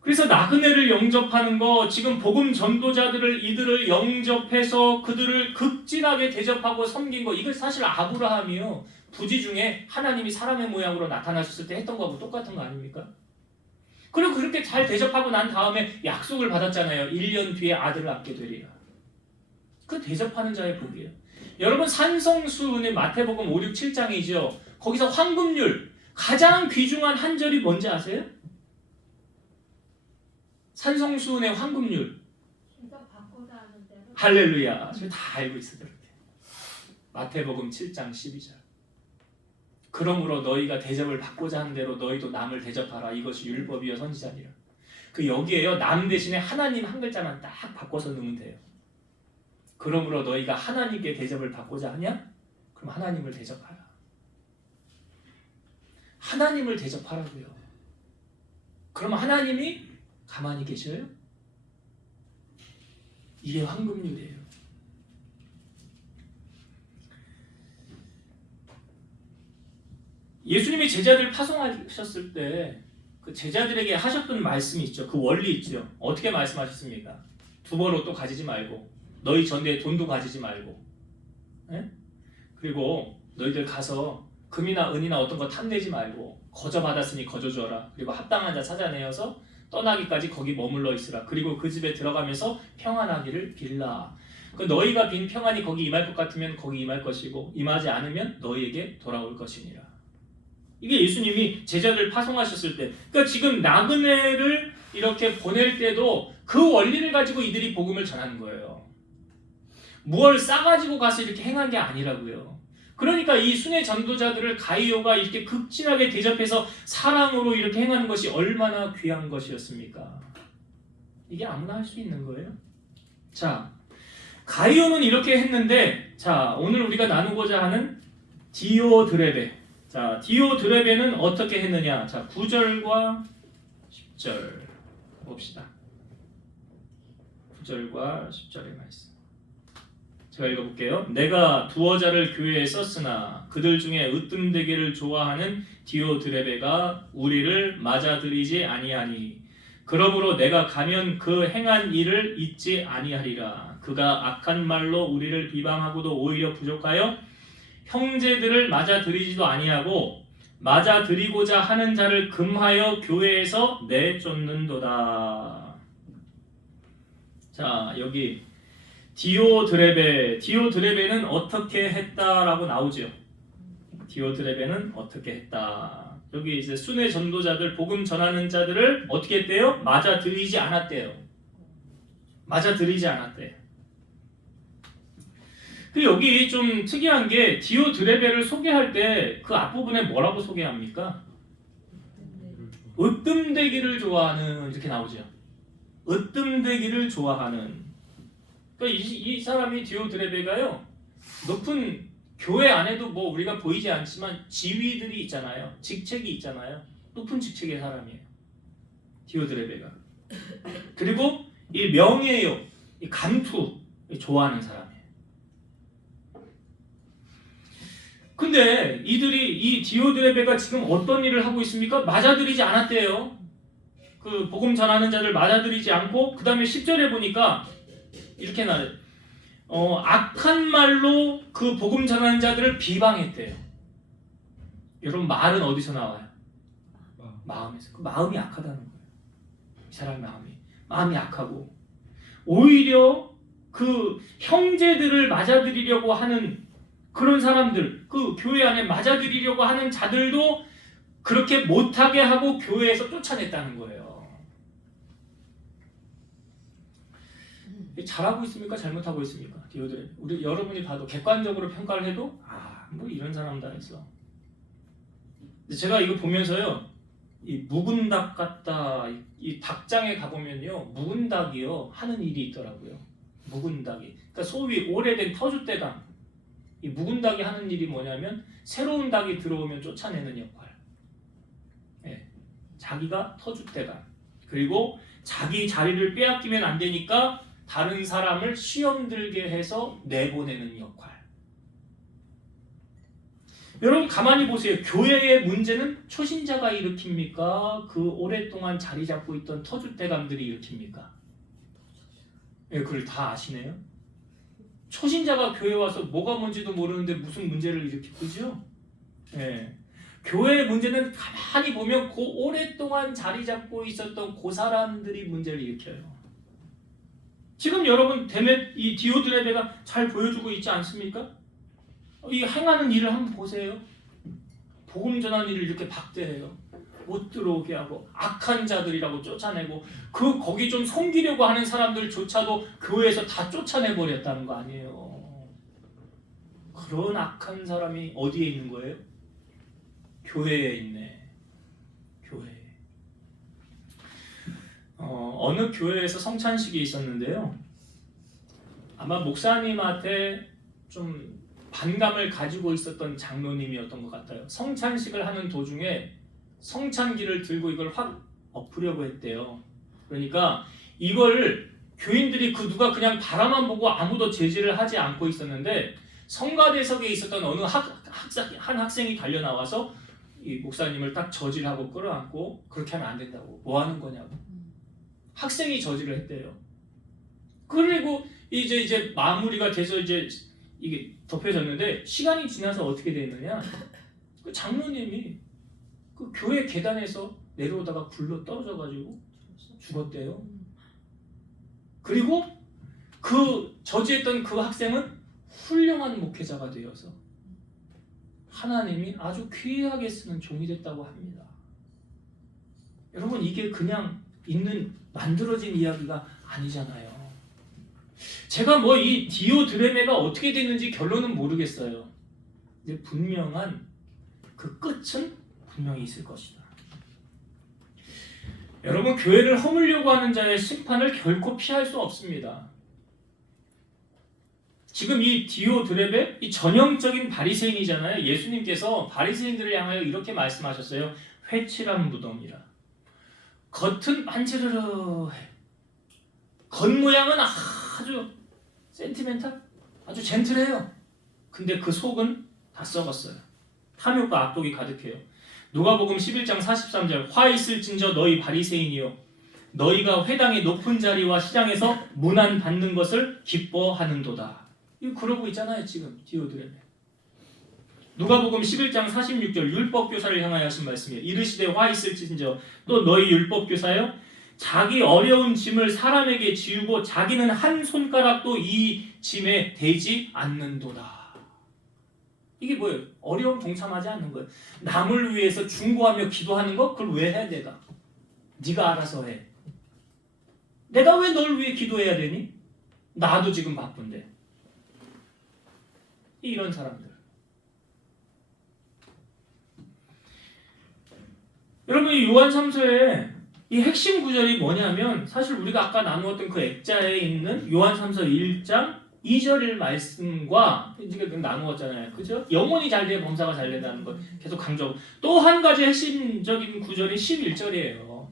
그래서 나그네를 영접하는 거 지금 복음 전도자들을 이들을 영접해서 그들을 극진하게 대접하고 섬긴 거 이거 사실 아브라함이요. 부지 중에 하나님이 사람의 모양으로 나타나셨을 때 했던 거하고 똑같은 거 아닙니까? 그리고 그렇게 잘 대접하고 난 다음에 약속을 받았잖아요. 1년 뒤에 아들을 낳게 되리라. 그 대접하는 자의 복이에요. 여러분 산성수훈의 마태복음 5, 6, 7장이죠. 거기서 황금률 가장 귀중한 한 절이 뭔지 아세요? 산성수훈의 황금률. 할렐루야. 다 알고 있어. 마태복음 7장 12절. 그러므로 너희가 대접을 받고자 하는 대로 너희도 남을 대접하라. 이것이 율법이여 선지자니라. 그 여기에요. 남 대신에 하나님 한 글자만 딱 바꿔서 넣으면 돼요. 그러므로 너희가 하나님께 대접을 받고자 하냐? 그럼 하나님을 대접하라. 하나님을 대접하라고요. 그러면 하나님이 가만히 계셔요? 이게 황금률이에요. 예수님이 제자들 파송하셨을 때 그 제자들에게 하셨던 말씀이 있죠. 그 원리 있죠. 어떻게 말씀하셨습니까? 두벌 옷도 가지지 말고 너희 전대에 돈도 가지지 말고, 예? 그리고 너희들 가서 금이나 은이나 어떤 거 탐내지 말고 거저 받았으니 거저 줘라. 그리고 합당한 자 찾아내어서 떠나기까지 거기 머물러 있으라. 그리고 그 집에 들어가면서 평안하기를 빌라. 그 너희가 빈 평안이 거기 임할 것 같으면 거기 임할 것이고 임하지 않으면 너희에게 돌아올 것이니라. 이게 예수님이 제자들 파송하셨을 때, 그러니까 지금 나그네를 이렇게 보낼 때도 그 원리를 가지고 이들이 복음을 전하는 거예요. 무엇을 싸가지고 가서 이렇게 행한 게 아니라고요. 그러니까 이 순회 전도자들을 가이오가 이렇게 극진하게 대접해서 사랑으로 이렇게 행하는 것이 얼마나 귀한 것이었습니까? 이게 아무나 할 수 있는 거예요? 자, 가이오는 이렇게 했는데, 자, 오늘 우리가 나누고자 하는 디오드레베. 자, 디오드레베는 어떻게 했느냐? 자, 9절과 10절 봅시다. 9절과 10절의 말씀. 제가 읽어볼게요. 내가 두어 자를 교회에 썼으나 그들 중에 으뜸되기를 좋아하는 디오드레베가 우리를 맞아들이지 아니하니 그러므로 내가 가면 그 행한 일을 잊지 아니하리라. 그가 악한 말로 우리를 비방하고도 오히려 부족하여 형제들을 맞아들이지도 아니하고 맞아들이고자 하는 자를 금하여 교회에서 내쫓는도다. 자, 여기 디오드레베는 어떻게 했다라고 나오죠. 디오드레베는 어떻게 했다. 여기 이제 순회 전도자들, 복음 전하는 자들을 어떻게 했대요? 맞아들이지 않았대요. 맞아들이지 않았대요. 그 여기 좀 특이한 게 디오드레베를 소개할 때 그 앞부분에 뭐라고 소개합니까? 으뜸되기를 좋아하는, 이렇게 나오죠. 으뜸되기를 좋아하는. 그러니까 이 사람이 디오드레베가요, 높은 교회 안에도 뭐 우리가 보이지 않지만 지위들이 있잖아요. 직책이 있잖아요. 높은 직책의 사람이에요. 디오드레베가. 그리고 이 명예욕, 이 감투 좋아하는 사람이에요. 근데 이들이, 이 디오드레베가 지금 어떤 일을 하고 있습니까? 맞아들이지 않았대요. 그 복음 전하는 자들 맞아들이지 않고, 그 다음에 10절에 보니까 이렇게 나와요. 악한 말로 그 복음 전하는 자들을 비방했대요. 여러분, 말은 어디서 나와요? 마음에서. 그 마음이 악하다는 거예요. 이 사람의 마음이 악하고, 오히려 그 형제들을 맞아들이려고 하는 그런 사람들, 그 교회 안에 맞아들이려고 하는 자들도 그렇게 못하게 하고 교회에서 쫓아냈다는 거예요. 잘하고 있습니까? 잘못하고 있습니까? 디오드레베. 우리 여러분이 봐도 객관적으로 평가를 해도 뭐 이런 사람 다 있어. 제가 이거 보면서요, 이 묵은 닭 같다. 이 닭장에 가보면요, 묵은 닭이요 하는 일이 있더라고요. 묵은 닭이. 그러니까 소위 오래된 터줏대감. 이 묵은 닭이 하는 일이 뭐냐면 새로운 닭이 들어오면 쫓아내는 역할. 예. 자기가 터줏대감. 그리고 자기 자리를 빼앗기면 안 되니까 다른 사람을 시험 들게 해서 내보내는 역할. 여러분 가만히 보세요. 교회의 문제는 초신자가 일으킵니까? 그 오랫동안 자리 잡고 있던 터줏대감들이 일으킵니까? 예, 그걸 다 아시네요. 초신자가 교회 와서 뭐가 뭔지도 모르는데 무슨 문제를 일으키고, 그죠? 예. 교회의 문제는 가만히 보면 그 오랫동안 자리 잡고 있었던 그 사람들이 문제를 일으켜요. 지금 여러분 이 디오드레베가 잘 보여주고 있지 않습니까? 이 행하는 일을 한번 보세요. 복음 전하는 일을 이렇게 박대해요. 못 들어오게 하고 악한 자들이라고 쫓아내고, 거기 좀 섬기려고 하는 사람들조차도 교회에서 다 쫓아내버렸다는 거 아니에요. 그런 악한 사람이 어디에 있는 거예요? 교회에 있네. 교회. 어느 교회에서 성찬식이 있었는데요. 아마 목사님한테 좀 반감을 가지고 있었던 장로님이었던 것 같아요. 성찬식을 하는 도중에 성찬기를 들고 이걸 확 엎으려고 했대요. 그러니까 이걸 교인들이 그 누가 그냥 바라만 보고 아무도 제지를 하지 않고 있었는데 성가대석에 있었던 어느 한 학생이 달려나와서 이 목사님을 딱 저지하고 끌어안고 그렇게 하면 안 된다고. 뭐 하는 거냐고. 학생이 저지를 했대요. 그리고 이제 마무리가 돼서 이제 이게 덮여졌는데 시간이 지나서 어떻게 됐느냐? 그 장로님이 그 교회 계단에서 내려오다가 굴러 떨어져가지고 죽었대요. 그리고 그 저지했던 그 학생은 훌륭한 목회자가 되어서 하나님이 아주 귀하게 쓰는 종이 됐다고 합니다. 여러분 이게 그냥 있는 만들어진 이야기가 아니잖아요. 제가 뭐 이 디오드레메가 어떻게 됐는지 결론은 모르겠어요. 근데 분명한 그 끝은 분명히 있을 것이다. 여러분 교회를 허물려고 하는 자의 심판을 결코 피할 수 없습니다. 지금 이 디오드레베 이 전형적인 바리새인이잖아요. 예수님께서 바리새인들을 향하여 이렇게 말씀하셨어요. 회칠한 무덤이라. 겉은 만지르르해. 겉모양은 아주 센티멘탈, 아주 젠틀해요. 근데 그 속은 다 썩었어요. 탐욕과 악독이 가득해요. 누가복음 11장 43절 화 있을진저 너희 바리새인이요 너희가 회당의 높은 자리와 시장에서 문안 받는 것을 기뻐하는도다. 이거 그러고 있잖아요 지금 디오드레메. 누가복음 11장 46절 율법교사를 향하여 하신 말씀이에요. 이르시되 화 있을진저 또 너희 율법교사여 자기 어려운 짐을 사람에게 지우고 자기는 한 손가락도 이 짐에 대지 않는도다. 이게 뭐예요? 어려움 동참하지 않는 거예요. 남을 위해서 중보하며 기도하는 거 그걸 왜 해 내가? 네가 알아서 해. 내가 왜 널 위해 기도해야 되니? 나도 지금 바쁜데. 이런 사람들. 여러분 이 요한 3서에 이 핵심 구절이 뭐냐면 사실 우리가 아까 나누었던 그 액자에 있는 요한 3서 1장 2절일 말씀과 지금 나누었잖아요. 그죠? 영혼이 잘 돼야 범사가 잘 된다는 걸 계속 강조하고 또 한 가지 핵심적인 구절이 11절이에요.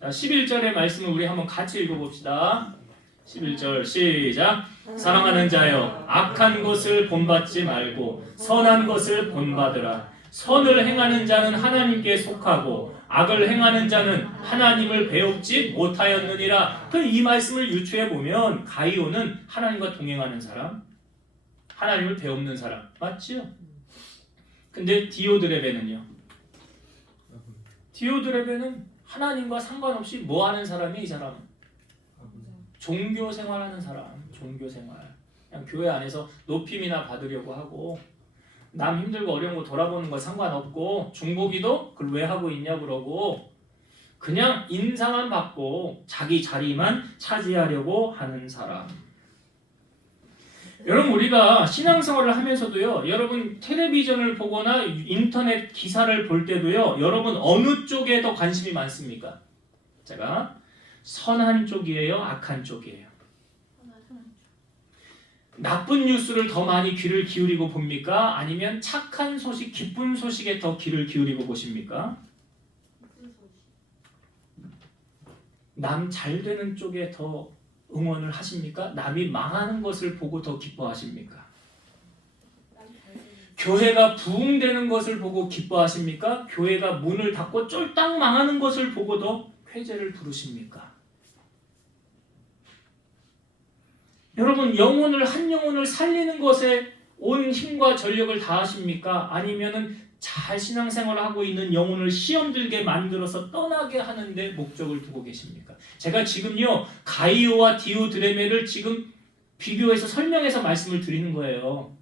11절의 말씀을 우리 한번 같이 읽어봅시다. 11절 시작. 사랑하는 자여 악한 것을 본받지 말고 선한 것을 본받으라. 선을 행하는 자는 하나님께 속하고 악을 행하는 자는 하나님을 배웁지 못하였느니라. 이 말씀을 유추해 보면 가이오는 하나님과 동행하는 사람, 하나님을 배우는 사람 맞지요? 근데 디오드레베는요? 디오드레베는 하나님과 상관없이 뭐 하는 사람이 이 사람은? 종교 생활하는 사람, 종교 생활. 그냥 교회 안에서 높임이나 받으려고 하고 남 힘들고 어려운 거 돌아보는 거 상관없고 중보기도 그걸 왜 하고 있냐 그러고 그냥 인사만 받고 자기 자리만 차지하려고 하는 사람. 여러분 우리가 신앙생활을 하면서도요. 여러분 텔레비전을 보거나 인터넷 기사를 볼 때도요. 여러분 어느 쪽에 더 관심이 많습니까? 제가 선한 쪽이에요? 악한 쪽이에요? 나쁜 뉴스를 더 많이 귀를 기울이고 봅니까? 아니면 착한 소식, 기쁜 소식에 더 귀를 기울이고 보십니까? 남 잘 되는 쪽에 더 응원을 하십니까? 남이 망하는 것을 보고 더 기뻐하십니까? 교회가 부흥되는 것을 보고 기뻐하십니까? 교회가 문을 닫고 쫄딱 망하는 것을 보고 더 쾌재를 부르십니까? 여러분 영혼을 한 영혼을 살리는 것에 온 힘과 전력을 다하십니까? 아니면은 잘 신앙생활을 하고 있는 영혼을 시험 들게 만들어서 떠나게 하는데 목적을 두고 계십니까? 제가 지금요 가이오와 디오드레메를 지금 비교해서 설명해서 말씀을 드리는 거예요.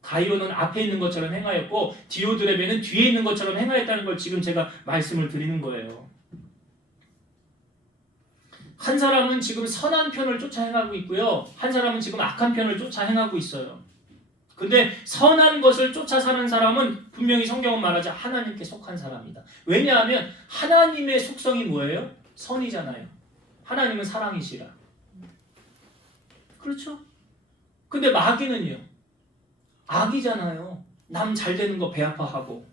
가이오는 앞에 있는 것처럼 행하였고 디오드레메는 뒤에 있는 것처럼 행하였다는 걸 지금 제가 말씀을 드리는 거예요. 한 사람은 지금 선한 편을 쫓아 행하고 있고요. 한 사람은 지금 악한 편을 쫓아 행하고 있어요. 근데 선한 것을 쫓아 사는 사람은 분명히 성경은 말하지 하나님께 속한 사람이다. 왜냐하면 하나님의 속성이 뭐예요? 선이잖아요. 하나님은 사랑이시라. 그렇죠? 근데 마귀는요. 악이잖아요. 남 잘 되는 거 배 아파하고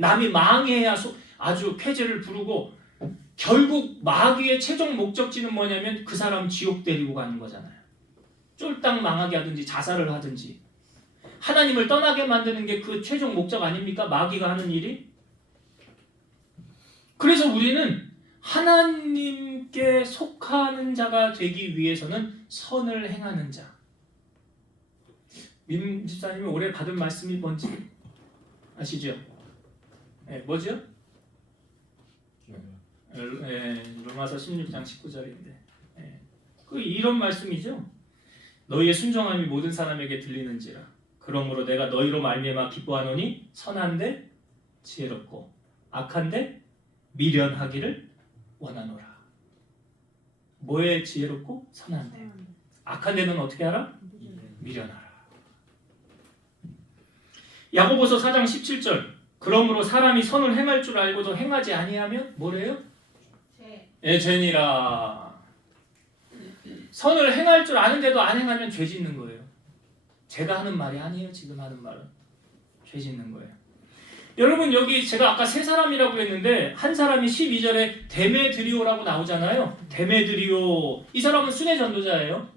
남이 망해야 아주 쾌재를 부르고 결국 마귀의 최종 목적지는 뭐냐면 그 사람 지옥 데리고 가는 거잖아요. 쫄딱 망하게 하든지 자살을 하든지. 하나님을 떠나게 만드는 게 그 최종 목적 아닙니까? 마귀가 하는 일이. 그래서 우리는 하나님께 속하는 자가 되기 위해서는 선을 행하는 자. 민 집사님이 올해 받은 말씀이 뭔지 아시죠? 뭐죠? 로마서 16장 19절인데 이런 말씀이죠. 너희의 순종함이 모든 사람에게 들리는지라. 그러므로 내가 너희로 말미암아 기뻐하노니 선한데 지혜롭고 악한데 미련하기를 원하노라. 뭐에 지혜롭고 선한데 악한 데는 어떻게 하라? 미련하라. 야고보서 4장 17절. 그러므로 사람이 선을 행할 줄 알고도 행하지 아니하면 뭐래요? 죄니라. 선을 행할 줄 아는데도 안 행하면 죄 짓는 거예요. 제가 하는 말이 아니에요. 지금 하는 말은 죄 짓는 거예요. 여러분 여기 제가 아까 세 사람이라고 했는데 한 사람이 12절에 데메드리오라고 나오잖아요. 데메드리오 이 사람은 순회 전도자예요.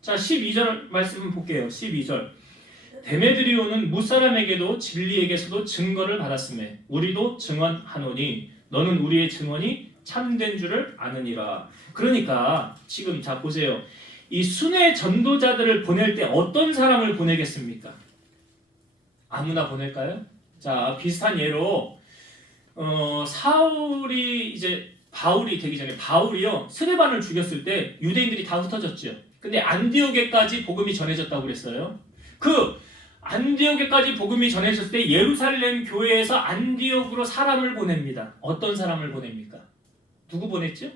자 12절 말씀 볼게요. 12절 데메드리오는 무사람에게도 진리에게서도 증거를 받았으며 우리도 증언하노니 너는 우리의 증언이 참된 줄을 아느니라. 그러니까 지금 자 보세요. 이 순회 전도자들을 보낼 때 어떤 사람을 보내겠습니까? 아무나 보낼까요? 자 비슷한 예로 사울이 이제 바울이 되기 전에 바울이요 스데반을 죽였을 때 유대인들이 다 흩어졌죠. 근데 안디옥에까지 복음이 전해졌다고 그랬어요. 그 안디옥에까지 복음이 전해졌을 때 예루살렘 교회에서 안디옥으로 사람을 보냅니다. 어떤 사람을 보냅니까? 누구 보냈죠?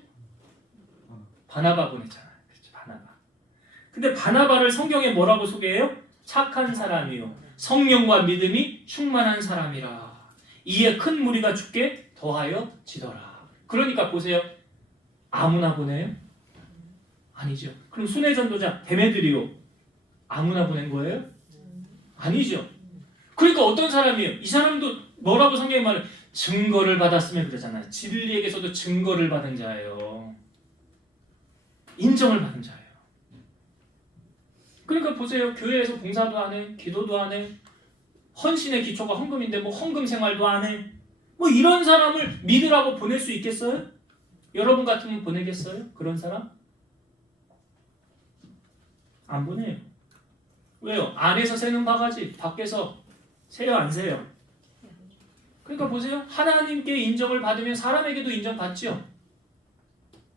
바나바 보냈잖아요. 그렇죠, 바나바. 근데 바나바를 성경에 뭐라고 소개해요? 착한 사람이요 성령과 믿음이 충만한 사람이라. 이에 큰 무리가 죽게 더하여 지더라. 그러니까 보세요. 아무나 보내요? 아니죠. 그럼 순회 전도자 데메드리오 아무나 보낸 거예요? 아니죠. 그러니까 어떤 사람이에요? 이 사람도 뭐라고 성경이 말해? 증거를 받았으면 그러잖아요. 진리에게서도 증거를 받은 자예요. 인정을 받은 자예요. 그러니까 보세요. 교회에서 봉사도 안 해, 기도도 안 해, 헌신의 기초가 헌금인데 뭐 헌금 생활도 안 해. 뭐 이런 사람을 믿으라고 보낼 수 있겠어요? 여러분 같으면 보내겠어요? 그런 사람? 안 보내요. 왜요? 안에서 새는 바가지, 밖에서 새요 안 새요? 그러니까 보세요. 하나님께 인정을 받으면 사람에게도 인정받죠.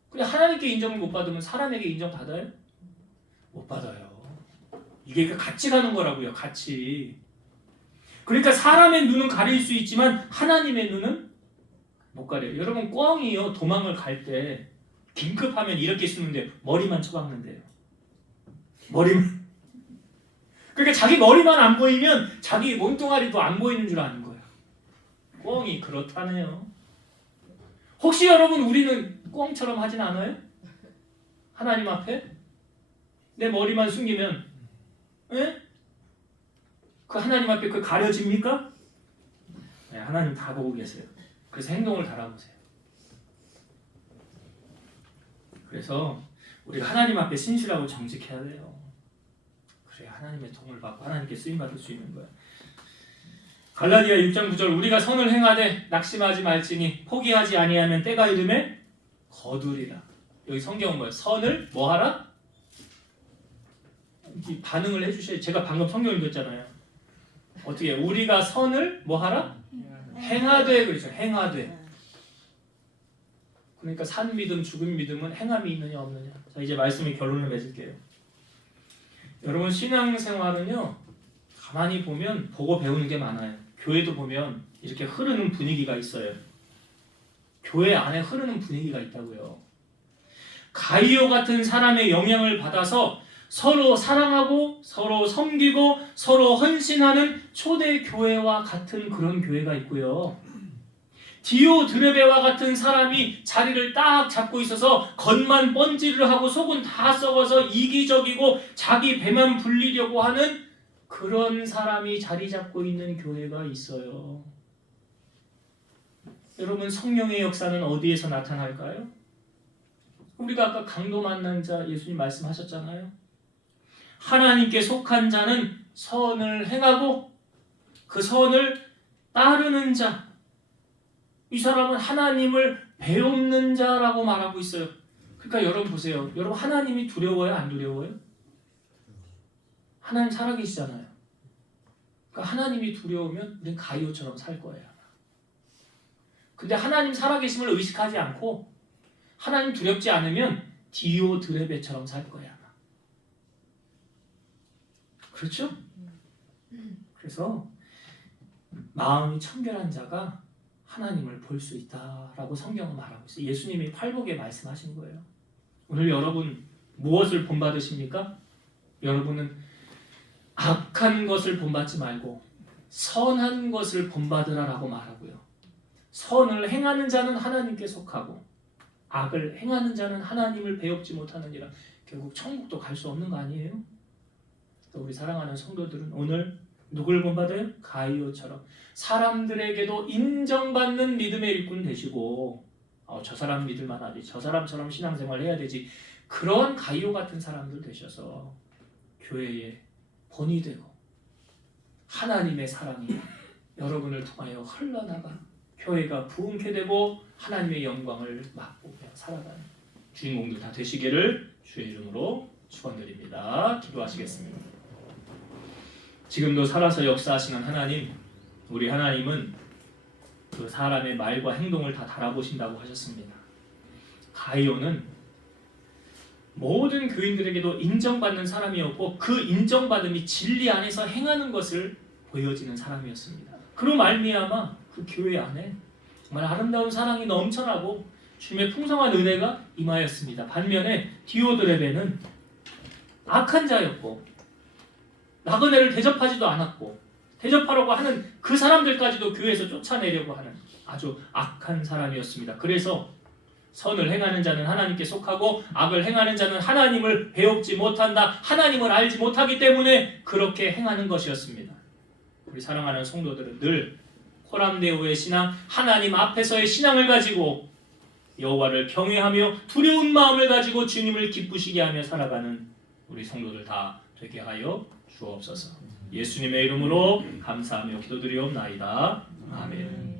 근데 하나님께 인정을 못 받으면 사람에게 인정받아요? 못 받아요. 이게 같이 가는 거라고요. 같이. 그러니까 사람의 눈은 가릴 수 있지만 하나님의 눈은 못 가려요. 여러분 꿩이요 도망을 갈 때 긴급하면 이렇게 쓰는데 머리만 쳐박는데요. 머리만. 그러니까 자기 머리만 안 보이면 자기 몸뚱아리도 안 보이는 줄 아는 거예요. 꿩이 그렇다네요. 혹시 여러분 우리는 꿩처럼 하진 않아요? 하나님 앞에 내 머리만 숨기면 에? 그 하나님 앞에 그 가려집니까? 네, 하나님 다 보고 계세요. 그래서 행동을 달아보세요. 그래서 우리가 하나님 앞에 신실하고 정직해야 돼요. 그래야 하나님의 도움을 받고 하나님께 쓰임받을 수 있는 거예요. 갈라디아 6장 9절 우리가 선을 행하되 낙심하지 말지니 포기하지 아니하면 때가 이르매 거두리라. 여기 성경은 뭐예요? 선을 뭐하라? 반응을 해주셔야. 제가 방금 성경 읽었잖아요. 어떻게 우리가 선을 뭐하라? 행하되. 그렇죠. 행하되. 그러니까 산 믿음 죽은 믿음은 행함이 있느냐 없느냐. 자 이제 말씀의 결론을 맺을게요. 여러분 신앙생활은요 가만히 보면 보고 배우는 게 많아요. 교회도 보면 이렇게 흐르는 분위기가 있어요. 교회 안에 흐르는 분위기가 있다고요. 가이오 같은 사람의 영향을 받아서 서로 사랑하고 서로 섬기고 서로 헌신하는 초대 교회와 같은 그런 교회가 있고요. 디오드레베와 같은 사람이 자리를 딱 잡고 있어서 겉만 번지를 하고 속은 다 썩어서 이기적이고 자기 배만 불리려고 하는 그런 사람이 자리 잡고 있는 교회가 있어요. 여러분 성령의 역사는 어디에서 나타날까요? 우리가 아까 강도 만난 자 예수님 말씀하셨잖아요. 하나님께 속한 자는 선을 행하고 그 선을 따르는 자, 이 사람은 하나님을 배웁는 자라고 말하고 있어요. 그러니까 여러분 보세요. 여러분 하나님이 두려워요? 안 두려워요? 하나님 살아계시잖아요. 그러니까 하나님이 두려우면 우리는 가이오처럼 살 거예요. 근데 하나님 살아계심을 의식하지 않고 하나님 두렵지 않으면 디오드레베처럼 살 거야. 그렇죠? 그래서 마음이 청결한 자가 하나님을 볼 수 있다라고 성경은 말하고 있어요. 예수님이 팔복에 말씀하신 거예요. 오늘 여러분 무엇을 본받으십니까? 여러분은 악한 것을 본받지 말고 선한 것을 본받으라라고 말하고요. 선을 행하는 자는 하나님께 속하고 악을 행하는 자는 하나님을 배웁지 못하느니라. 결국 천국도 갈 수 없는 거 아니에요? 또 우리 사랑하는 성도들은 오늘 누굴 본받아요? 가이오처럼 사람들에게도 인정받는 믿음의 일꾼 되시고 저 사람 믿을만하지, 저 사람처럼 신앙생활 해야 되지, 그런 가이오 같은 사람들 되셔서 교회에 본이 되고 하나님의 사랑이 여러분을 통하여 흘러나가 교회가 부흥케 되고 하나님의 영광을 맛보며 살아가는 주인공들 다 되시기를 주의 이름으로 축원드립니다. 기도하시겠습니다. 지금도 살아서 역사하시는 하나님, 우리 하나님은 그 사람의 말과 행동을 다 달아보신다고 하셨습니다. 가이오는 모든 교인들에게도 인정받는 사람이었고 그 인정받음이 진리 안에서 행하는 것을 보여지는 사람이었습니다. 그로 말미암아 그 교회 안에 정말 아름다운 사랑이 넘쳐나고 주님의 풍성한 은혜가 임하였습니다. 반면에 디오드레베는 악한 자였고 나그네를 대접하지도 않았고 대접하려고 하는 그 사람들까지도 교회에서 쫓아내려고 하는 아주 악한 사람이었습니다. 그래서 선을 행하는 자는 하나님께 속하고 악을 행하는 자는 하나님을 배웁지 못한다, 하나님을 알지 못하기 때문에 그렇게 행하는 것이었습니다. 우리 사랑하는 성도들은 늘 코람데오의 신앙, 하나님 앞에서의 신앙을 가지고 여호와를 경외하며 두려운 마음을 가지고 주님을 기쁘시게 하며 살아가는 우리 성도들 다 되게 하여 주옵소서. 예수님의 이름으로 감사하며 기도드리옵나이다. 아멘.